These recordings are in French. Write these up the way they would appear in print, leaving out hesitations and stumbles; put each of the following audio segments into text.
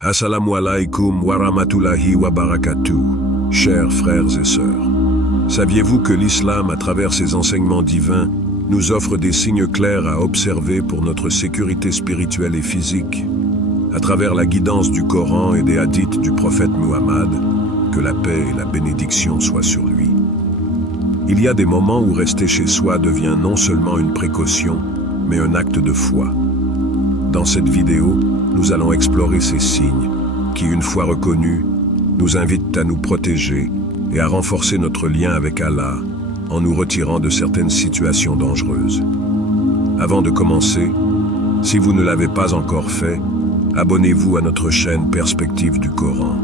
Assalamu alaikum wa rahmatullahi wa barakatuh, chers frères et sœurs. Saviez-vous que l'islam, à travers ses enseignements divins, nous offre des signes clairs à observer pour notre sécurité spirituelle et physique? À travers la guidance du Coran et des hadiths du prophète Muhammad, que la paix et la bénédiction soient sur lui. Il y a des moments où rester chez soi devient non seulement une précaution, mais un acte de foi. Dans cette vidéo, nous allons explorer ces signes qui, une fois reconnus, nous invitent à nous protéger et à renforcer notre lien avec Allah en nous retirant de certaines situations dangereuses. Avant de commencer, si vous ne l'avez pas encore fait, abonnez-vous à notre chaîne Perspective du Coran.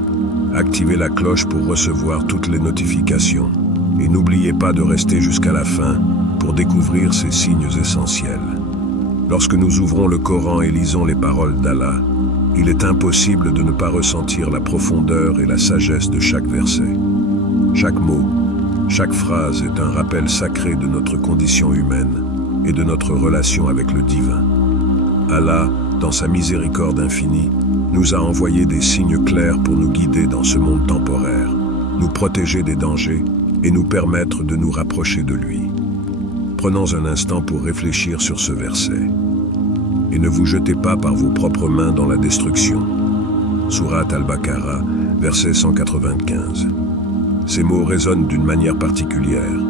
Activez la cloche pour recevoir toutes les notifications et n'oubliez pas de rester jusqu'à la fin pour découvrir ces signes essentiels. Lorsque nous ouvrons le Coran et lisons les paroles d'Allah, il est impossible de ne pas ressentir la profondeur et la sagesse de chaque verset. Chaque mot, chaque phrase est un rappel sacré de notre condition humaine et de notre relation avec le divin. Allah, dans sa miséricorde infinie, nous a envoyé des signes clairs pour nous guider dans ce monde temporaire, nous protéger des dangers et nous permettre de nous rapprocher de lui. Prenons un instant pour réfléchir sur ce verset. Et ne vous jetez pas par vos propres mains dans la destruction. Sourate Al-Baqarah, verset 195. Ces mots résonnent d'une manière particulière.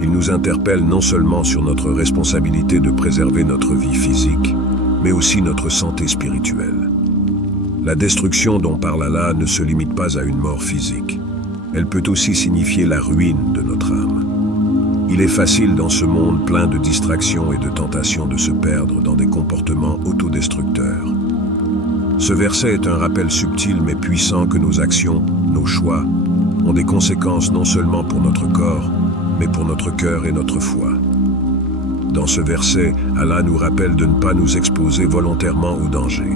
Ils nous interpellent non seulement sur notre responsabilité de préserver notre vie physique, mais aussi notre santé spirituelle. La destruction dont parle Allah ne se limite pas à une mort physique. Elle peut aussi signifier la ruine de notre âme. Il est facile dans ce monde plein de distractions et de tentations de se perdre dans des comportements autodestructeurs. Ce verset est un rappel subtil mais puissant que nos actions, nos choix, ont des conséquences non seulement pour notre corps, mais pour notre cœur et notre foi. Dans ce verset, Allah nous rappelle de ne pas nous exposer volontairement au danger.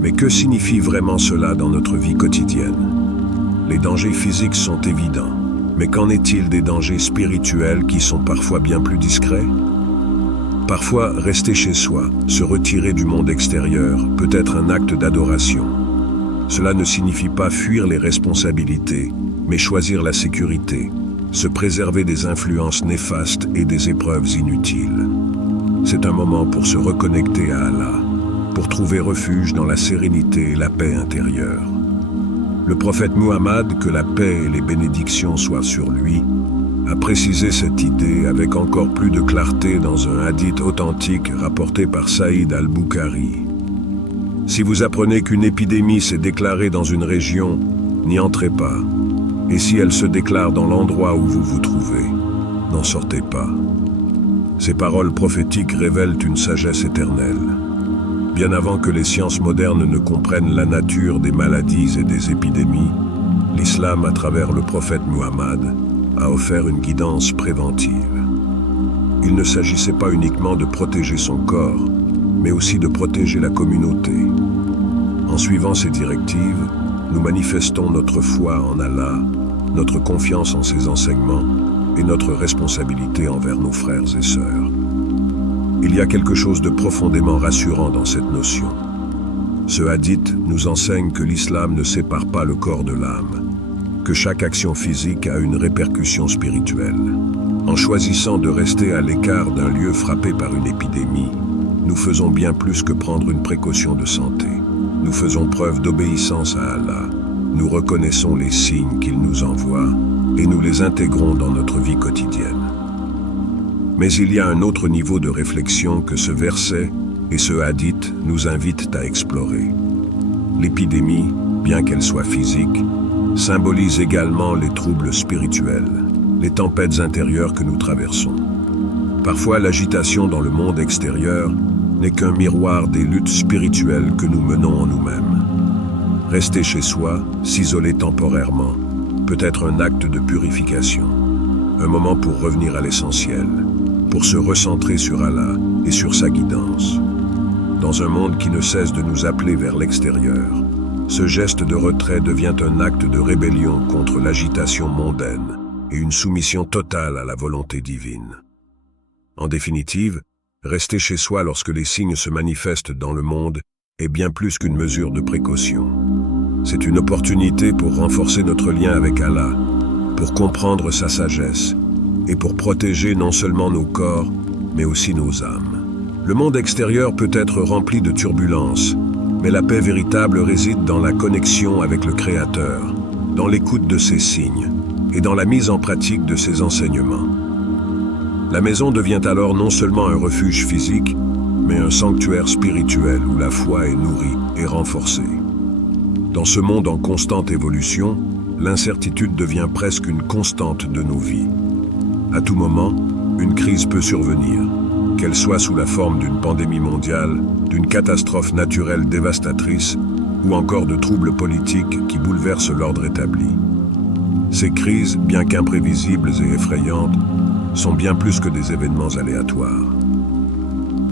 Mais que signifie vraiment cela dans notre vie quotidienne? Les dangers physiques sont évidents. Mais qu'en est-il des dangers spirituels qui sont parfois bien plus discrets? Parfois, rester chez soi, se retirer du monde extérieur, peut être un acte d'adoration. Cela ne signifie pas fuir les responsabilités, mais choisir la sécurité, se préserver des influences néfastes et des épreuves inutiles. C'est un moment pour se reconnecter à Allah, pour trouver refuge dans la sérénité et la paix intérieure. Le prophète Muhammad, que la paix et les bénédictions soient sur lui, a précisé cette idée avec encore plus de clarté dans un hadith authentique rapporté par Saïd al-Bukhari. Si vous apprenez qu'une épidémie s'est déclarée dans une région, n'y entrez pas. Et si elle se déclare dans l'endroit où vous vous trouvez, n'en sortez pas. Ces paroles prophétiques révèlent une sagesse éternelle. Bien avant que les sciences modernes ne comprennent la nature des maladies et des épidémies, l'islam, à travers le prophète Muhammad, a offert une guidance préventive. Il ne s'agissait pas uniquement de protéger son corps, mais aussi de protéger la communauté. En suivant ces directives, nous manifestons notre foi en Allah, notre confiance en ses enseignements et notre responsabilité envers nos frères et sœurs. Il y a quelque chose de profondément rassurant dans cette notion. Ce hadith nous enseigne que l'islam ne sépare pas le corps de l'âme, que chaque action physique a une répercussion spirituelle. En choisissant de rester à l'écart d'un lieu frappé par une épidémie, nous faisons bien plus que prendre une précaution de santé. Nous faisons preuve d'obéissance à Allah, nous reconnaissons les signes qu'il nous envoie et nous les intégrons dans notre vie quotidienne. Mais il y a un autre niveau de réflexion que ce verset et ce hadith nous invitent à explorer. L'épidémie, bien qu'elle soit physique, symbolise également les troubles spirituels, les tempêtes intérieures que nous traversons. Parfois, l'agitation dans le monde extérieur n'est qu'un miroir des luttes spirituelles que nous menons en nous-mêmes. Rester chez soi, s'isoler temporairement, peut être un acte de purification, un moment pour revenir à l'essentiel, pour se recentrer sur Allah et sur sa guidance. Dans un monde qui ne cesse de nous appeler vers l'extérieur, ce geste de retrait devient un acte de rébellion contre l'agitation mondaine et une soumission totale à la volonté divine. En définitive, rester chez soi lorsque les signes se manifestent dans le monde est bien plus qu'une mesure de précaution. C'est une opportunité pour renforcer notre lien avec Allah, pour comprendre sa sagesse et pour protéger non seulement nos corps, mais aussi nos âmes. Le monde extérieur peut être rempli de turbulences, mais la paix véritable réside dans la connexion avec le Créateur, dans l'écoute de ses signes et dans la mise en pratique de ses enseignements. La maison devient alors non seulement un refuge physique, mais un sanctuaire spirituel où la foi est nourrie et renforcée. Dans ce monde en constante évolution, l'incertitude devient presque une constante de nos vies. À tout moment, une crise peut survenir, qu'elle soit sous la forme d'une pandémie mondiale, d'une catastrophe naturelle dévastatrice ou encore de troubles politiques qui bouleversent l'ordre établi. Ces crises, bien qu'imprévisibles et effrayantes, sont bien plus que des événements aléatoires.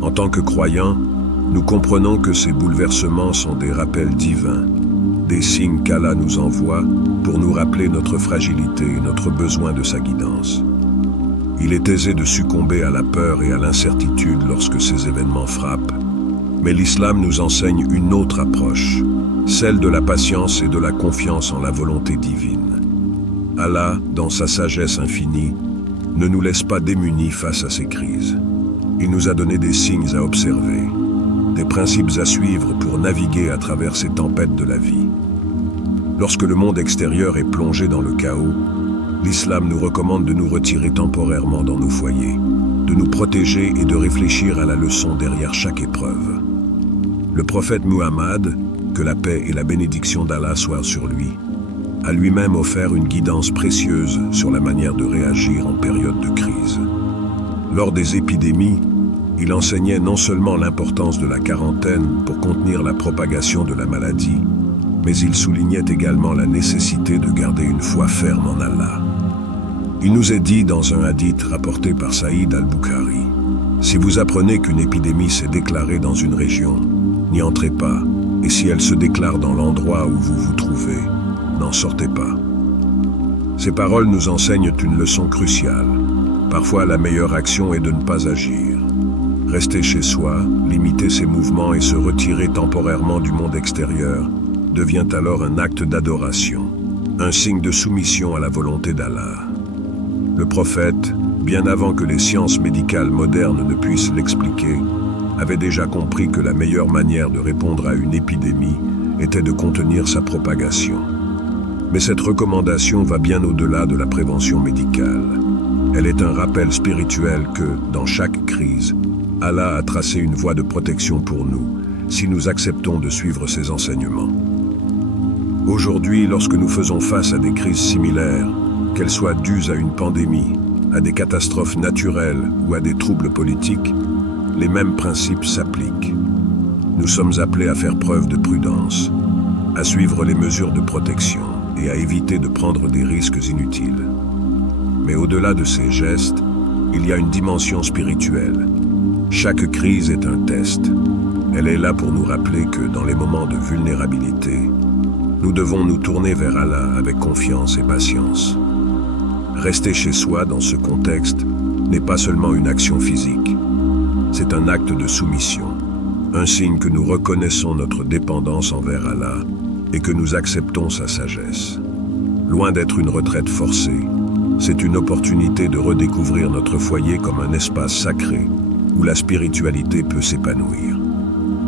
En tant que croyants, nous comprenons que ces bouleversements sont des rappels divins, des signes qu'Allah nous envoie pour nous rappeler notre fragilité et notre besoin de sa guidance. Il est aisé de succomber à la peur et à l'incertitude lorsque ces événements frappent, mais l'islam nous enseigne une autre approche, celle de la patience et de la confiance en la volonté divine. Allah, dans sa sagesse infinie, ne nous laisse pas démunis face à ces crises. Il nous a donné des signes à observer, des principes à suivre pour naviguer à travers ces tempêtes de la vie. Lorsque le monde extérieur est plongé dans le chaos, l'islam nous recommande de nous retirer temporairement dans nos foyers, de nous protéger et de réfléchir à la leçon derrière chaque épreuve. Le prophète Muhammad, que la paix et la bénédiction d'Allah soient sur lui, a lui-même offert une guidance précieuse sur la manière de réagir en période de crise. Lors des épidémies, il enseignait non seulement l'importance de la quarantaine pour contenir la propagation de la maladie, mais il soulignait également la nécessité de garder une foi ferme en Allah. Il nous est dit dans un hadith rapporté par Saïd al-Bukhari, « Si vous apprenez qu'une épidémie s'est déclarée dans une région, n'y entrez pas, et si elle se déclare dans l'endroit où vous vous trouvez, n'en sortez pas. » Ces paroles nous enseignent une leçon cruciale. Parfois, la meilleure action est de ne pas agir. Rester chez soi, limiter ses mouvements et se retirer temporairement du monde extérieur devient alors un acte d'adoration, un signe de soumission à la volonté d'Allah. Le prophète, bien avant que les sciences médicales modernes ne puissent l'expliquer, avait déjà compris que la meilleure manière de répondre à une épidémie était de contenir sa propagation. Mais cette recommandation va bien au-delà de la prévention médicale. Elle est un rappel spirituel que, dans chaque crise, Allah a tracé une voie de protection pour nous, si nous acceptons de suivre ses enseignements. Aujourd'hui, lorsque nous faisons face à des crises similaires, qu'elles soient dues à une pandémie, à des catastrophes naturelles ou à des troubles politiques, les mêmes principes s'appliquent. Nous sommes appelés à faire preuve de prudence, à suivre les mesures de protection et à éviter de prendre des risques inutiles. Mais au-delà de ces gestes, il y a une dimension spirituelle. Chaque crise est un test. Elle est là pour nous rappeler que dans les moments de vulnérabilité, nous devons nous tourner vers Allah avec confiance et patience. Rester chez soi dans ce contexte n'est pas seulement une action physique, c'est un acte de soumission, un signe que nous reconnaissons notre dépendance envers Allah et que nous acceptons sa sagesse. Loin d'être une retraite forcée, c'est une opportunité de redécouvrir notre foyer comme un espace sacré où la spiritualité peut s'épanouir.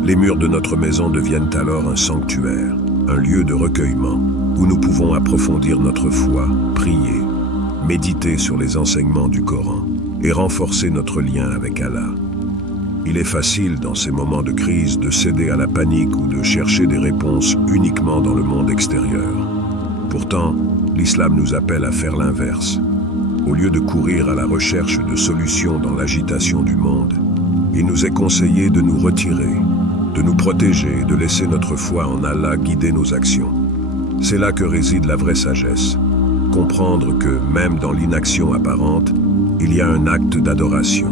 Les murs de notre maison deviennent alors un sanctuaire, un lieu de recueillement où nous pouvons approfondir notre foi, prier, méditer sur les enseignements du Coran et renforcer notre lien avec Allah. Il est facile dans ces moments de crise de céder à la panique ou de chercher des réponses uniquement dans le monde extérieur. Pourtant, l'islam nous appelle à faire l'inverse. Au lieu de courir à la recherche de solutions dans l'agitation du monde, il nous est conseillé de nous retirer, de nous protéger et de laisser notre foi en Allah guider nos actions. C'est là que réside la vraie sagesse. Comprendre que, même dans l'inaction apparente, il y a un acte d'adoration,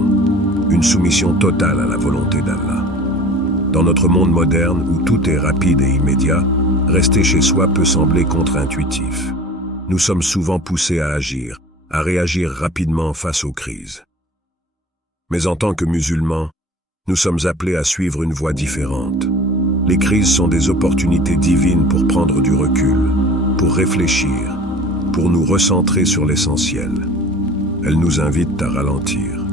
une soumission totale à la volonté d'Allah. Dans notre monde moderne où tout est rapide et immédiat, rester chez soi peut sembler contre-intuitif. Nous sommes souvent poussés à agir, à réagir rapidement face aux crises. Mais en tant que musulmans, nous sommes appelés à suivre une voie différente. Les crises sont des opportunités divines pour prendre du recul, pour réfléchir, pour nous recentrer sur l'essentiel. Elles nous invitent à ralentir,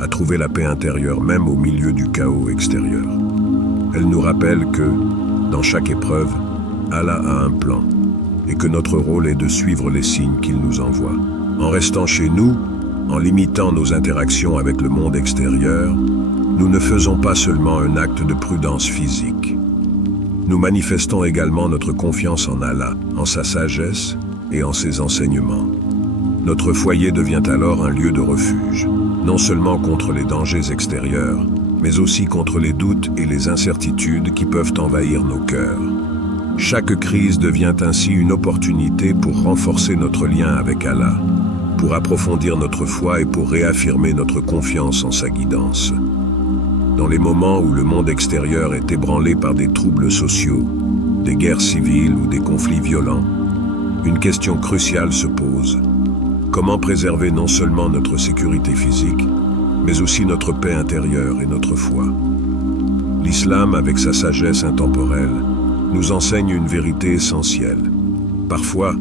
à trouver la paix intérieure même au milieu du chaos extérieur. Elles nous rappellent que, dans chaque épreuve, Allah a un plan, et que notre rôle est de suivre les signes qu'il nous envoie. En restant chez nous, en limitant nos interactions avec le monde extérieur, nous ne faisons pas seulement un acte de prudence physique. Nous manifestons également notre confiance en Allah, en sa sagesse et en ses enseignements. Notre foyer devient alors un lieu de refuge, non seulement contre les dangers extérieurs, mais aussi contre les doutes et les incertitudes qui peuvent envahir nos cœurs. Chaque crise devient ainsi une opportunité pour renforcer notre lien avec Allah, pour approfondir notre foi et pour réaffirmer notre confiance en sa guidance. Dans les moments où le monde extérieur est ébranlé par des troubles sociaux, des guerres civiles ou des conflits violents, une question cruciale se pose. Comment préserver non seulement notre sécurité physique, mais aussi notre paix intérieure et notre foi? L'islam, avec sa sagesse intemporelle, nous enseigne une vérité essentielle. Parfois,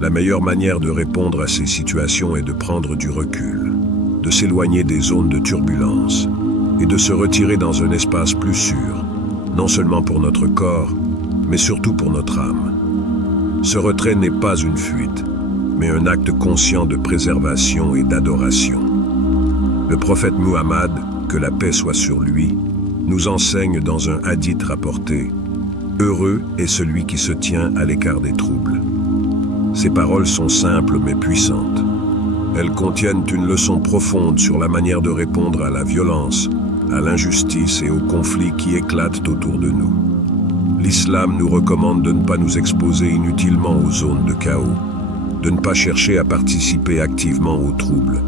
la meilleure manière de répondre à ces situations est de prendre du recul, de s'éloigner des zones de turbulence et de se retirer dans un espace plus sûr, non seulement pour notre corps, mais surtout pour notre âme. Ce retrait n'est pas une fuite, mais un acte conscient de préservation et d'adoration. Le prophète Muhammad, que la paix soit sur lui, nous enseigne dans un hadith rapporté « Heureux est celui qui se tient à l'écart des troubles ». Ces paroles sont simples mais puissantes. Elles contiennent une leçon profonde sur la manière de répondre à la violence, à l'injustice et aux conflits qui éclatent autour de nous. L'islam nous recommande de ne pas nous exposer inutilement aux zones de chaos, de ne pas chercher à participer activement aux troubles,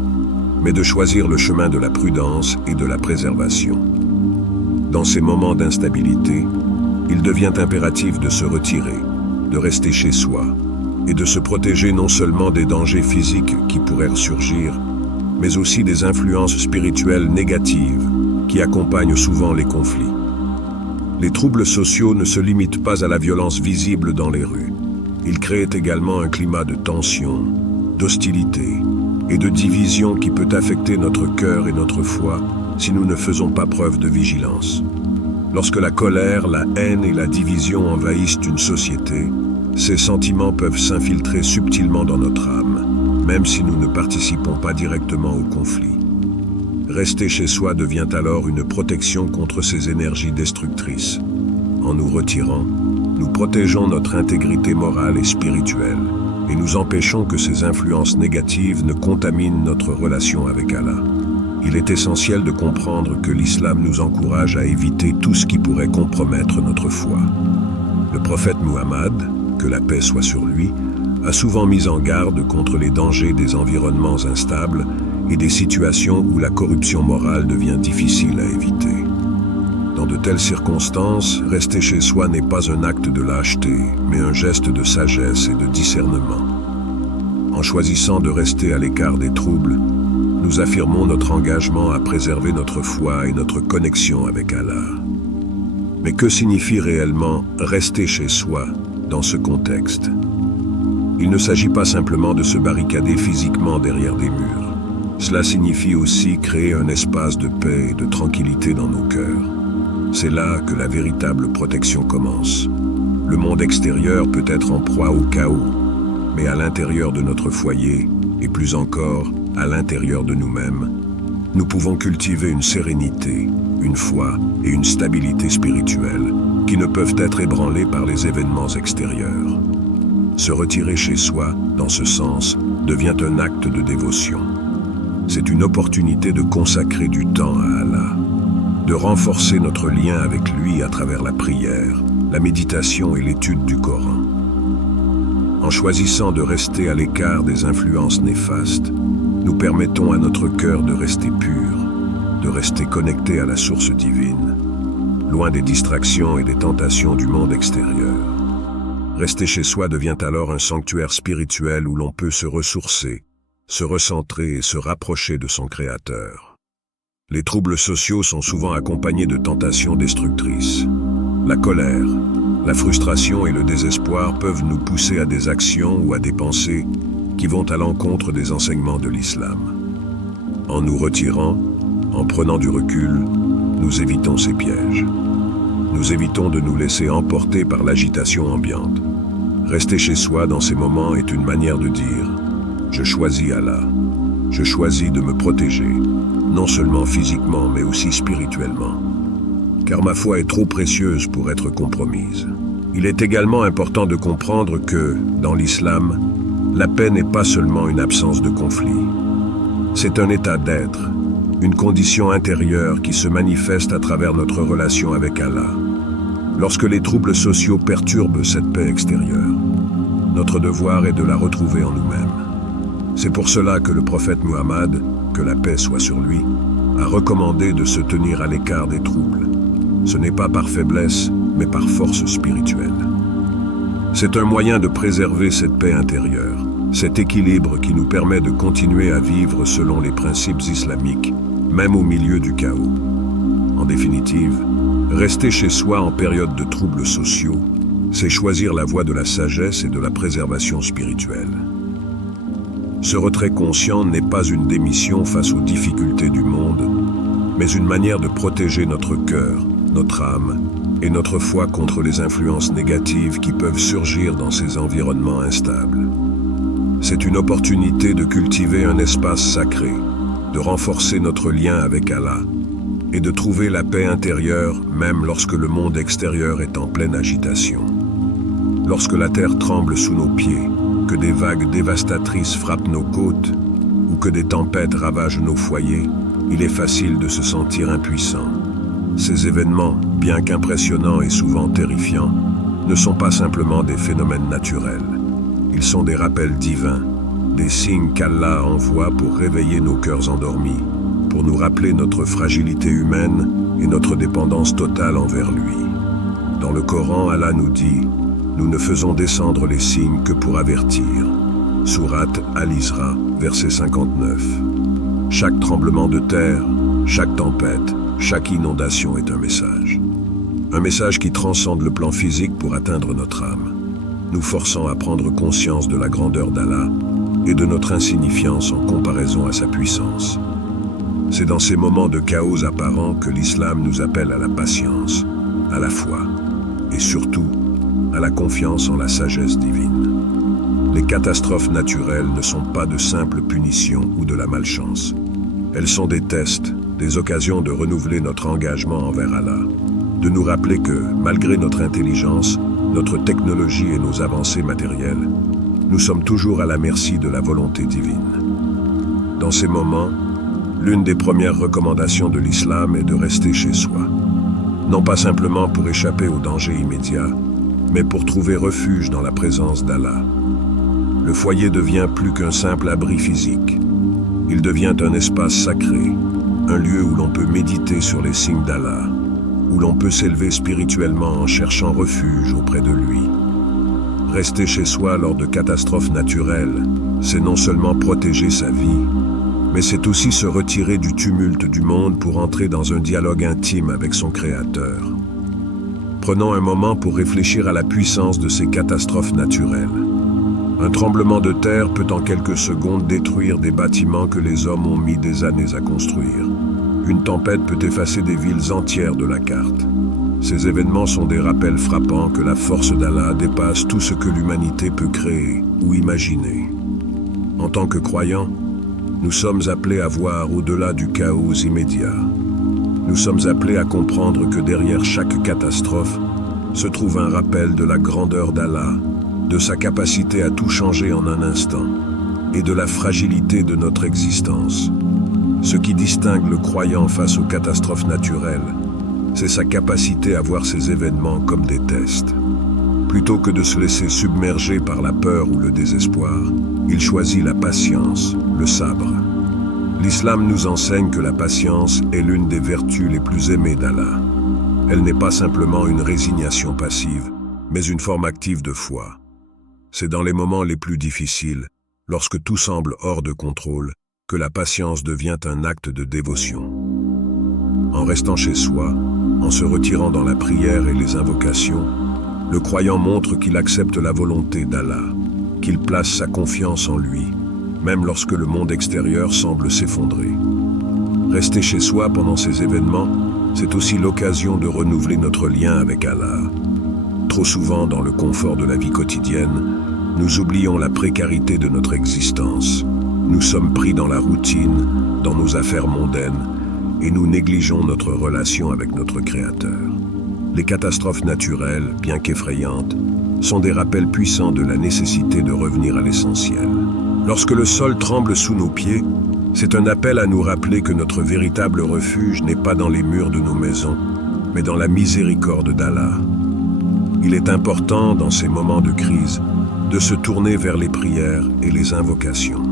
mais de choisir le chemin de la prudence et de la préservation. Dans ces moments d'instabilité, il devient impératif de se retirer, de rester chez soi, et de se protéger non seulement des dangers physiques qui pourraient surgir, mais aussi des influences spirituelles négatives qui accompagnent souvent les conflits. Les troubles sociaux ne se limitent pas à la violence visible dans les rues. Ils créent également un climat de tension, d'hostilité et de division qui peut affecter notre cœur et notre foi si nous ne faisons pas preuve de vigilance. Lorsque la colère, la haine et la division envahissent une société, ces sentiments peuvent s'infiltrer subtilement dans notre âme, même si nous ne participons pas directement au conflit. Rester chez soi devient alors une protection contre ces énergies destructrices. En nous retirant, nous protégeons notre intégrité morale et spirituelle, et nous empêchons que ces influences négatives ne contaminent notre relation avec Allah. Il est essentiel de comprendre que l'islam nous encourage à éviter tout ce qui pourrait compromettre notre foi. Le prophète Muhammad, que la paix soit sur lui, a souvent mis en garde contre les dangers des environnements instables et des situations où la corruption morale devient difficile à éviter. Dans de telles circonstances, rester chez soi n'est pas un acte de lâcheté, mais un geste de sagesse et de discernement. En choisissant de rester à l'écart des troubles, nous affirmons notre engagement à préserver notre foi et notre connexion avec Allah. Mais que signifie réellement rester chez soi dans ce contexte? Il ne s'agit pas simplement de se barricader physiquement derrière des murs. Cela signifie aussi créer un espace de paix et de tranquillité dans nos cœurs. C'est là que la véritable protection commence. Le monde extérieur peut être en proie au chaos, mais à l'intérieur de notre foyer, et plus encore, à l'intérieur de nous-mêmes, nous pouvons cultiver une sérénité, une foi et une stabilité spirituelle qui ne peuvent être ébranlées par les événements extérieurs. Se retirer chez soi, dans ce sens, devient un acte de dévotion. C'est une opportunité de consacrer du temps à Allah, de renforcer notre lien avec lui à travers la prière, la méditation et l'étude du Coran. En choisissant de rester à l'écart des influences néfastes, nous permettons à notre cœur de rester pur, de rester connecté à la source divine, loin des distractions et des tentations du monde extérieur. Rester chez soi devient alors un sanctuaire spirituel où l'on peut se ressourcer, se recentrer et se rapprocher de son Créateur. Les troubles sociaux sont souvent accompagnés de tentations destructrices. La colère, la frustration et le désespoir peuvent nous pousser à des actions ou à des pensées qui vont à l'encontre des enseignements de l'islam. En nous retirant, en prenant du recul, nous évitons ces pièges. Nous évitons de nous laisser emporter par l'agitation ambiante. Rester chez soi dans ces moments est une manière de dire « Je choisis Allah. Je choisis de me protéger, non seulement physiquement mais aussi spirituellement. Car ma foi est trop précieuse pour être compromise. » Il est également important de comprendre que, dans l'islam, la paix n'est pas seulement une absence de conflit. C'est un état d'être, une condition intérieure qui se manifeste à travers notre relation avec Allah. Lorsque les troubles sociaux perturbent cette paix extérieure, notre devoir est de la retrouver en nous-mêmes. C'est pour cela que le prophète Muhammad, que la paix soit sur lui, a recommandé de se tenir à l'écart des troubles. Ce n'est pas par faiblesse, mais par force spirituelle. C'est un moyen de préserver cette paix intérieure, cet équilibre qui nous permet de continuer à vivre selon les principes islamiques, même au milieu du chaos. En définitive, rester chez soi en période de troubles sociaux, c'est choisir la voie de la sagesse et de la préservation spirituelle. Ce retrait conscient n'est pas une démission face aux difficultés du monde, mais une manière de protéger notre cœur, notre âme et notre foi contre les influences négatives qui peuvent surgir dans ces environnements instables. C'est une opportunité de cultiver un espace sacré, de renforcer notre lien avec Allah et de trouver la paix intérieure même lorsque le monde extérieur est en pleine agitation. Lorsque la terre tremble sous nos pieds, que des vagues dévastatrices frappent nos côtes ou que des tempêtes ravagent nos foyers, il est facile de se sentir impuissant. Ces événements, bien qu'impressionnants et souvent terrifiants, ne sont pas simplement des phénomènes naturels. Ils sont des rappels divins, des signes qu'Allah envoie pour réveiller nos cœurs endormis, pour nous rappeler notre fragilité humaine et notre dépendance totale envers lui. Dans le Coran, Allah nous dit « Nous ne faisons descendre les signes que pour avertir ». Sourate Al-Isra, verset 59. Chaque tremblement de terre, chaque tempête, chaque inondation est un message. Un message qui transcende le plan physique pour atteindre notre âme, nous forçant à prendre conscience de la grandeur d'Allah et de notre insignifiance en comparaison à sa puissance. C'est dans ces moments de chaos apparent que l'islam nous appelle à la patience, à la foi et surtout à la confiance en la sagesse divine. Les catastrophes naturelles ne sont pas de simples punitions ou de la malchance. Elles sont des tests, des occasions de renouveler notre engagement envers Allah, de nous rappeler que, malgré notre intelligence, notre technologie et nos avancées matérielles, nous sommes toujours à la merci de la volonté divine. Dans ces moments, l'une des premières recommandations de l'islam est de rester chez soi. Non pas simplement pour échapper aux dangers immédiats, mais pour trouver refuge dans la présence d'Allah. Le foyer devient plus qu'un simple abri physique. Il devient un espace sacré, un lieu où l'on peut méditer sur les signes d'Allah, où l'on peut s'élever spirituellement en cherchant refuge auprès de lui. Rester chez soi lors de catastrophes naturelles, c'est non seulement protéger sa vie, mais c'est aussi se retirer du tumulte du monde pour entrer dans un dialogue intime avec son Créateur. Prenons un moment pour réfléchir à la puissance de ces catastrophes naturelles. Un tremblement de terre peut en quelques secondes détruire des bâtiments que les hommes ont mis des années à construire. Une tempête peut effacer des villes entières de la carte. Ces événements sont des rappels frappants que la force d'Allah dépasse tout ce que l'humanité peut créer ou imaginer. En tant que croyants, nous sommes appelés à voir au-delà du chaos immédiat. Nous sommes appelés à comprendre que derrière chaque catastrophe se trouve un rappel de la grandeur d'Allah, de sa capacité à tout changer en un instant et de la fragilité de notre existence. Ce qui distingue le croyant face aux catastrophes naturelles, c'est sa capacité à voir ces événements comme des tests. Plutôt que de se laisser submerger par la peur ou le désespoir, il choisit la patience, le sabre. L'islam nous enseigne que la patience est l'une des vertus les plus aimées d'Allah. Elle n'est pas simplement une résignation passive, mais une forme active de foi. C'est dans les moments les plus difficiles, lorsque tout semble hors de contrôle, que la patience devient un acte de dévotion. En restant chez soi, en se retirant dans la prière et les invocations, le croyant montre qu'il accepte la volonté d'Allah, qu'il place sa confiance en lui, même lorsque le monde extérieur semble s'effondrer. Rester chez soi pendant ces événements, c'est aussi l'occasion de renouveler notre lien avec Allah. Trop souvent, dans le confort de la vie quotidienne, nous oublions la précarité de notre existence. Nous sommes pris dans la routine, dans nos affaires mondaines, et nous négligeons notre relation avec notre Créateur. Les catastrophes naturelles, bien qu'effrayantes, sont des rappels puissants de la nécessité de revenir à l'essentiel. Lorsque le sol tremble sous nos pieds, c'est un appel à nous rappeler que notre véritable refuge n'est pas dans les murs de nos maisons, mais dans la miséricorde d'Allah. Il est important, dans ces moments de crise, de se tourner vers les prières et les invocations.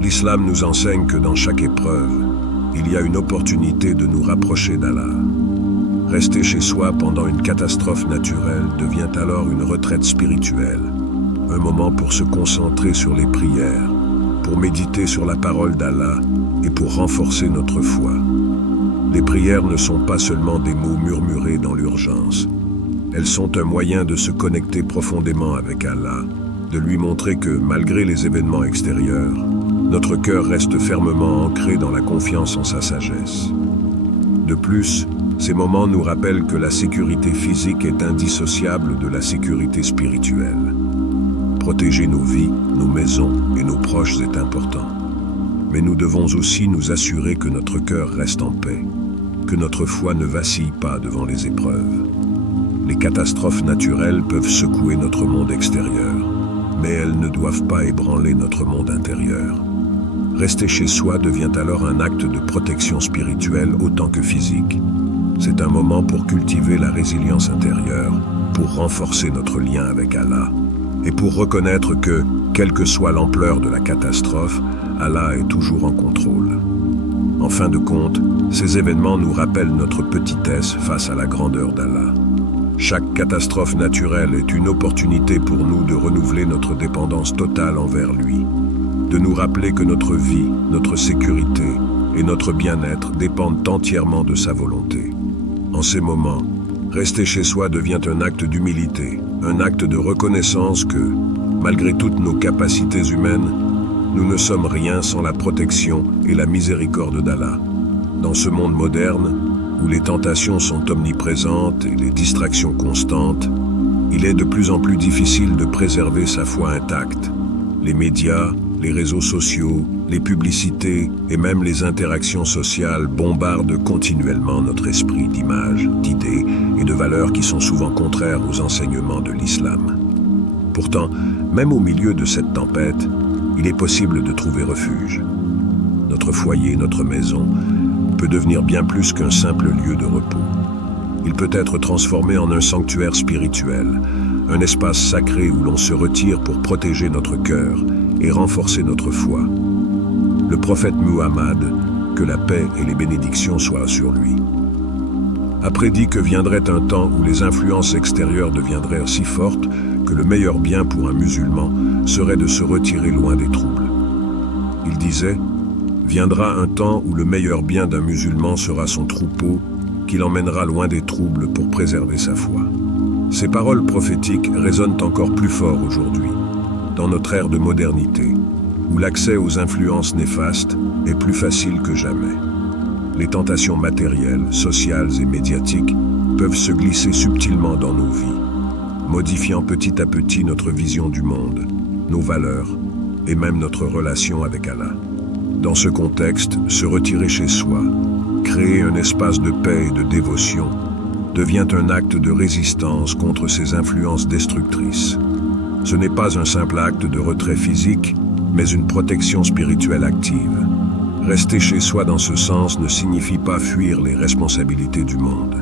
L'islam nous enseigne que dans chaque épreuve, il y a une opportunité de nous rapprocher d'Allah. Rester chez soi pendant une catastrophe naturelle devient alors une retraite spirituelle, un moment pour se concentrer sur les prières, pour méditer sur la parole d'Allah et pour renforcer notre foi. Les prières ne sont pas seulement des mots murmurés dans l'urgence. Elles sont un moyen de se connecter profondément avec Allah, de lui montrer que, malgré les événements extérieurs, notre cœur reste fermement ancré dans la confiance en sa sagesse. De plus, ces moments nous rappellent que la sécurité physique est indissociable de la sécurité spirituelle. Protéger nos vies, nos maisons et nos proches est important. Mais nous devons aussi nous assurer que notre cœur reste en paix, que notre foi ne vacille pas devant les épreuves. Les catastrophes naturelles peuvent secouer notre monde extérieur, mais elles ne doivent pas ébranler notre monde intérieur. Rester chez soi devient alors un acte de protection spirituelle autant que physique. C'est un moment pour cultiver la résilience intérieure, pour renforcer notre lien avec Allah, et pour reconnaître que, quelle que soit l'ampleur de la catastrophe, Allah est toujours en contrôle. En fin de compte, ces événements nous rappellent notre petitesse face à la grandeur d'Allah. Chaque catastrophe naturelle est une opportunité pour nous de renouveler notre dépendance totale envers lui, de nous rappeler que notre vie, notre sécurité et notre bien-être dépendent entièrement de sa volonté. En ces moments, rester chez soi devient un acte d'humilité, un acte de reconnaissance que, malgré toutes nos capacités humaines, nous ne sommes rien sans la protection et la miséricorde d'Allah. Dans ce monde moderne, où les tentations sont omniprésentes et les distractions constantes, il est de plus en plus difficile de préserver sa foi intacte. Les médias, les réseaux sociaux, les publicités et même les interactions sociales bombardent continuellement notre esprit d'images, d'idées et de valeurs qui sont souvent contraires aux enseignements de l'islam. Pourtant, même au milieu de cette tempête, il est possible de trouver refuge. Notre foyer, notre maison, peut devenir bien plus qu'un simple lieu de repos. Il peut être transformé en un sanctuaire spirituel, un espace sacré où l'on se retire pour protéger notre cœur et renforcer notre foi. Le prophète Muhammad, que la paix et les bénédictions soient sur lui, a prédit que viendrait un temps où les influences extérieures deviendraient si fortes que le meilleur bien pour un musulman serait de se retirer loin des troubles. Il disait: viendra un temps où le meilleur bien d'un musulman sera son troupeau, qui l'emmènera loin des troubles pour préserver sa foi. Ces paroles prophétiques résonnent encore plus fort aujourd'hui, dans notre ère de modernité, où l'accès aux influences néfastes est plus facile que jamais. Les tentations matérielles, sociales et médiatiques peuvent se glisser subtilement dans nos vies, modifiant petit à petit notre vision du monde, nos valeurs et même notre relation avec Allah. Dans ce contexte, se retirer chez soi, créer un espace de paix et de dévotion, devient un acte de résistance contre ces influences destructrices. Ce n'est pas un simple acte de retrait physique, mais une protection spirituelle active. Rester chez soi dans ce sens ne signifie pas fuir les responsabilités du monde.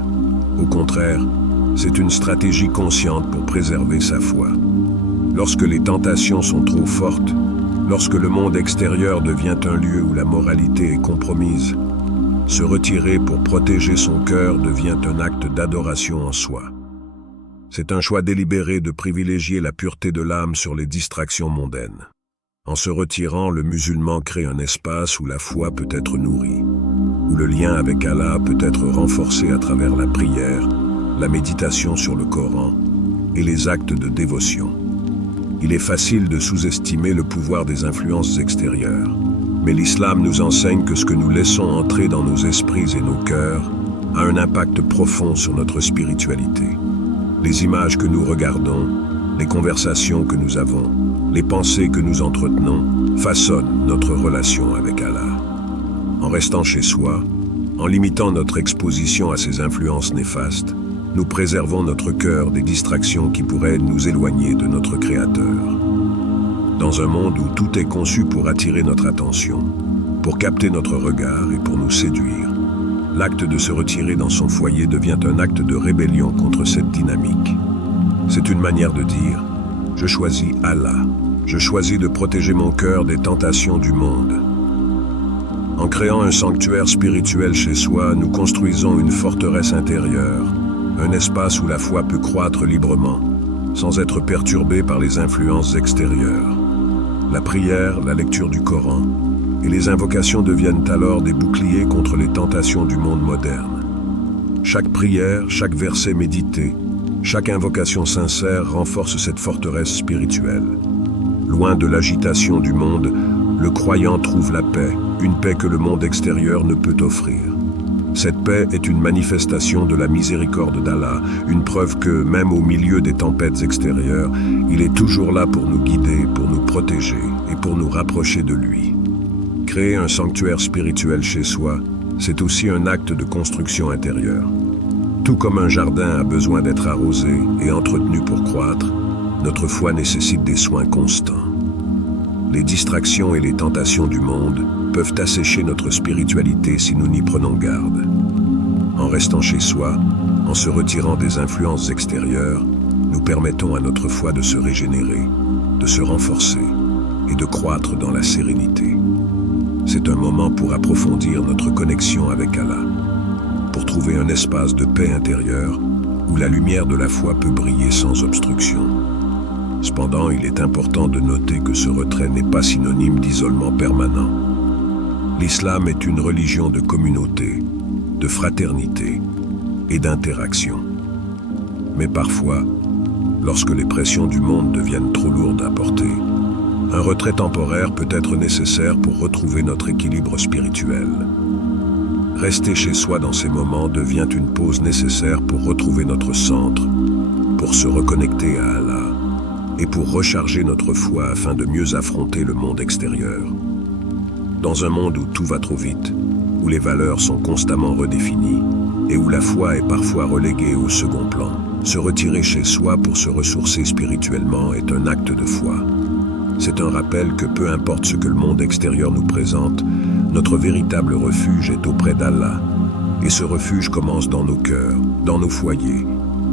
Au contraire, c'est une stratégie consciente pour préserver sa foi. Lorsque les tentations sont trop fortes, lorsque le monde extérieur devient un lieu où la moralité est compromise, se retirer pour protéger son cœur devient un acte d'adoration en soi. C'est un choix délibéré de privilégier la pureté de l'âme sur les distractions mondaines. En se retirant, le musulman crée un espace où la foi peut être nourrie, où le lien avec Allah peut être renforcé à travers la prière, la méditation sur le Coran et les actes de dévotion. Il est facile de sous-estimer le pouvoir des influences extérieures, mais l'islam nous enseigne que ce que nous laissons entrer dans nos esprits et nos cœurs a un impact profond sur notre spiritualité. Les images que nous regardons, les conversations que nous avons, les pensées que nous entretenons façonnent notre relation avec Allah. En restant chez soi, en limitant notre exposition à ces influences néfastes, nous préservons notre cœur des distractions qui pourraient nous éloigner de notre Créateur. Dans un monde où tout est conçu pour attirer notre attention, pour capter notre regard et pour nous séduire, l'acte de se retirer dans son foyer devient un acte de rébellion contre cette dynamique. C'est une manière de dire « Je choisis Allah, je choisis de protéger mon cœur des tentations du monde ». En créant un sanctuaire spirituel chez soi, nous construisons une forteresse intérieure, un espace où la foi peut croître librement, sans être perturbée par les influences extérieures. La prière, la lecture du Coran et les invocations deviennent alors des boucliers contre les tentations du monde moderne. Chaque prière, chaque verset médité, chaque invocation sincère renforce cette forteresse spirituelle. Loin de l'agitation du monde, le croyant trouve la paix, une paix que le monde extérieur ne peut offrir. Cette paix est une manifestation de la miséricorde d'Allah, une preuve que, même au milieu des tempêtes extérieures, il est toujours là pour nous guider, pour nous protéger et pour nous rapprocher de lui. Créer un sanctuaire spirituel chez soi, c'est aussi un acte de construction intérieure. Tout comme un jardin a besoin d'être arrosé et entretenu pour croître, notre foi nécessite des soins constants. Les distractions et les tentations du monde peuvent assécher notre spiritualité si nous n'y prenons garde. En restant chez soi, en se retirant des influences extérieures, nous permettons à notre foi de se régénérer, de se renforcer et de croître dans la sérénité. C'est un moment pour approfondir notre connexion avec Allah, pour trouver un espace de paix intérieure où la lumière de la foi peut briller sans obstruction. Cependant, il est important de noter que ce retrait n'est pas synonyme d'isolement permanent. L'islam est une religion de communauté, de fraternité et d'interaction. Mais parfois, lorsque les pressions du monde deviennent trop lourdes à porter, un retrait temporaire peut être nécessaire pour retrouver notre équilibre spirituel. Rester chez soi dans ces moments devient une pause nécessaire pour retrouver notre centre, pour se reconnecter à Allah et pour recharger notre foi afin de mieux affronter le monde extérieur. Dans un monde où tout va trop vite, où les valeurs sont constamment redéfinies et où la foi est parfois reléguée au second plan, se retirer chez soi pour se ressourcer spirituellement est un acte de foi. C'est un rappel que peu importe ce que le monde extérieur nous présente, notre véritable refuge est auprès d'Allah. Et ce refuge commence dans nos cœurs, dans nos foyers,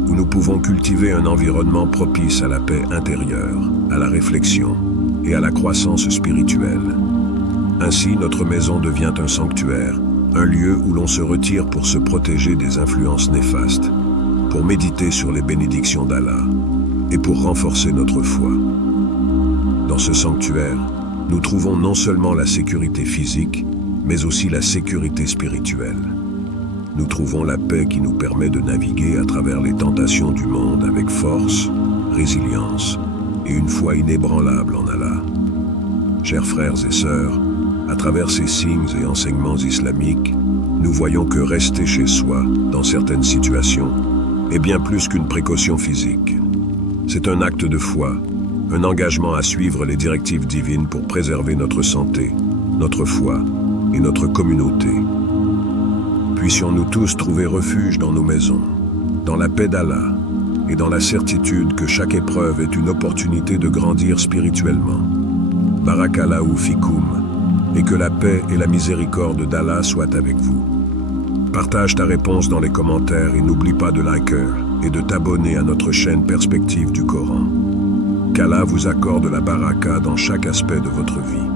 où nous pouvons cultiver un environnement propice à la paix intérieure, à la réflexion et à la croissance spirituelle. Ainsi, notre maison devient un sanctuaire, un lieu où l'on se retire pour se protéger des influences néfastes, pour méditer sur les bénédictions d'Allah et pour renforcer notre foi. Dans ce sanctuaire, nous trouvons non seulement la sécurité physique, mais aussi la sécurité spirituelle. Nous trouvons la paix qui nous permet de naviguer à travers les tentations du monde avec force, résilience et une foi inébranlable en Allah. Chers frères et sœurs, à travers ces signes et enseignements islamiques, nous voyons que rester chez soi, dans certaines situations, est bien plus qu'une précaution physique. C'est un acte de foi, un engagement à suivre les directives divines pour préserver notre santé, notre foi et notre communauté. Puissions-nous tous trouver refuge dans nos maisons, dans la paix d'Allah et dans la certitude que chaque épreuve est une opportunité de grandir spirituellement. Barakallahu fikoum, et que la paix et la miséricorde d'Allah soient avec vous. Partage ta réponse dans les commentaires et n'oublie pas de liker et de t'abonner à notre chaîne Perspective du Coran. Qu'Allah vous accorde la baraka dans chaque aspect de votre vie.